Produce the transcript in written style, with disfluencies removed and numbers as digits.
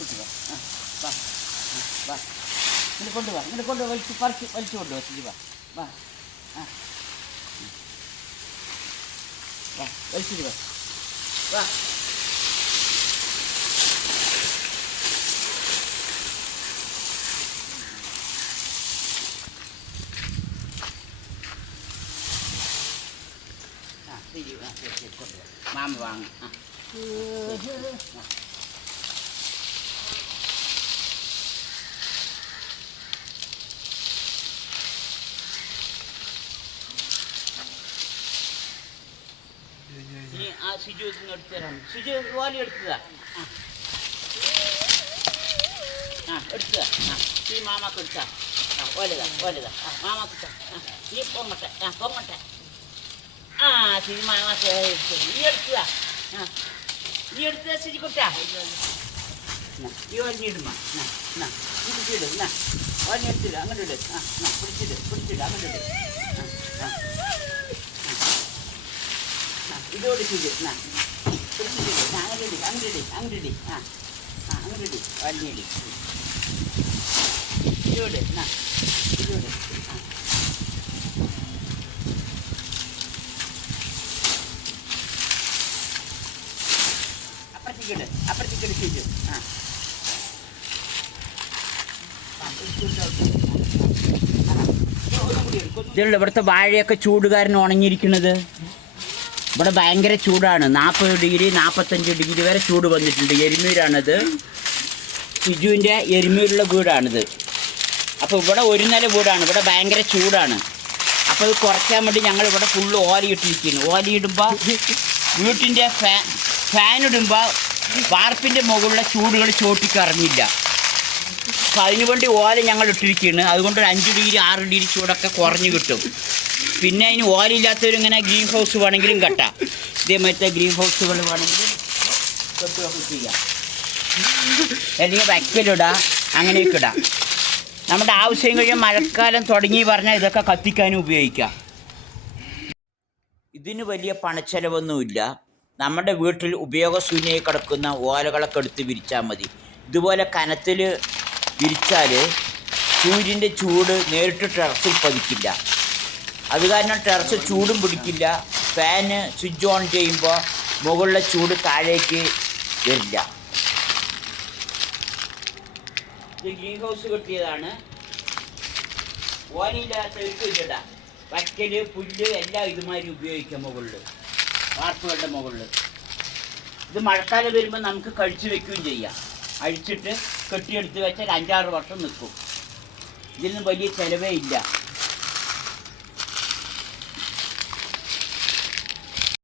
കുട്ടി വാ. വാ വാ, ഇങ്ങനെ കൊണ്ടുവാ, ഇങ്ങനെ കൊണ്ടുപോയി വലിച്ചു കൊണ്ടുപോവാ. ശരി വാ വാ. വാ വലിച്ചിട്ട് വാ വാ. ശരി കൊണ്ടുപോവാ. മാമ വാങ്ങ. ഇനി ആ സിജു എടുത്തു തരാം. സിജു ഓലി എടുത്തതാ. എടുത്തതാ. ഈ മാമാക്ക് എടുത്താ. ഓലതാ മാമാക്ക്. നീ പൊങ്ങട്ടെ പൊങ്ങട്ടെ. സിജി മാമാക്ക് നീ എടുത്തതാ. നീ എടുത്തതാ സിജി കുട്ടാ. ഈ ഓലി ഇടുമ്മ. ഇട്. ഓലി എടുത്തില്ല. അങ്ങോട്ട് ഇട്. പിടിച്ചിട്ട് അങ്ങോട്ട് ഇട്. ഇതോട് ചെയ്ത് പിടിച്ചിട്ട് അങ്ങോട്ട് അങ്ങോട്ട് വലിയടി ഇതോട് ഇതോട്. അപ്പുറത്തേക്കിട് ചെയ്തു. ഇതുള്ള ഇവിടുത്തെ വാഴയൊക്കെ ചൂടുകാരൻ ഉണങ്ങിയിരിക്കുന്നത്. ഇവിടെ ഭയങ്കര ചൂടാണ്. 40 ഡിഗ്രി 45 ഡിഗ്രി വരെ ചൂട് വന്നിട്ടുണ്ട്. എരുമൂരാണിത്. സിജുവിൻ്റെ എരുമൂരുള്ള വീടാണിത്. അപ്പോൾ ഇവിടെ ഒരു നില വീടാണ്. ഇവിടെ ഭയങ്കര ചൂടാണ്. അപ്പോൾ അത് കുറയ്ക്കാൻ വേണ്ടി ഞങ്ങൾ ഇവിടെ ഫുള്ള് ഓലയിട്ടിരിക്കുന്നു. ഓലയിടുമ്പോൾ വീട്ടിൻ്റെ ഫാനിടുമ്പോൾ വാർപ്പിൻ്റെ മുകളിലെ ചൂടുകൾ ചോട്ടിക്കറിഞ്ഞില്ല. അപ്പോൾ അതിനുവേണ്ടി ഓല ഞങ്ങൾ ഇട്ടിരിക്കുകയാണ്. അതുകൊണ്ട് ഒരു 5 ഡിഗ്രി 6 ഡിഗ്രി ചൂടൊക്കെ കുറഞ്ഞ് കിട്ടും. പിന്നെ അതിന് ഓലില്ലാത്തവരിങ്ങനെ ഗ്രീൻ ഹൗസ് വേണമെങ്കിലും കെട്ടാം. ഇതേമാതിരത്തെ ഗ്രീൻ ഹൗസുകൾ വേണമെങ്കിലും കെട്ടുകയൊക്കെ ചെയ്യാം. അല്ലെങ്കിൽ വയ്ക്കലിടാം, അങ്ങനെയൊക്കെ ഇടാം. നമ്മുടെ ആവശ്യം കഴിഞ്ഞാൽ മഴക്കാലം തുടങ്ങി പറഞ്ഞാൽ ഇതൊക്കെ കത്തിക്കാനും ഉപയോഗിക്കാം. ഇതിന് വലിയ പണച്ചെലവൊന്നുമില്ല. നമ്മുടെ വീട്ടിൽ ഉപയോഗശൂന്യമായി കിടക്കുന്ന ഓലകളൊക്കെ എടുത്ത് വിരിച്ചാൽ മതി. ഇതുപോലെ കനത്തിൽ വിരിച്ചാൽ സൂര്യൻ്റെ ചൂട് നേരിട്ട് ടെറസിൽ പതിക്കില്ല. അത് കാരണം ടെറസ് ചൂടും പിടിക്കില്ല. ഫാന് സ്വിച്ച് ഓൺ ചെയ്യുമ്പോൾ മുകളിലെ ചൂട് താഴേക്ക് വരില്ല. ഇത് ഗ്രീൻ ഹൗസ് കെട്ടിയതാണ്. ഓലയില്ലാത്തവർക്ക് ഇതിടാം. വയ്ക്കൽ പുല്ല് എല്ലാം ഇതുമാതിരി ഉപയോഗിക്കാം. മുകളിൽ വാർപ്പുകളുടെ മുകളിൽ ഇത് മഴക്കാലം വരുമ്പോൾ നമുക്ക് കഴിച്ചു വെക്കുകയും ചെയ്യാം. അഴിച്ചിട്ട് കെട്ടിയെടുത്ത് വെച്ചാൽ 5-6 വർഷം നിൽക്കും. ഇതിന് വലിയ ചിലവേ ഇല്ല.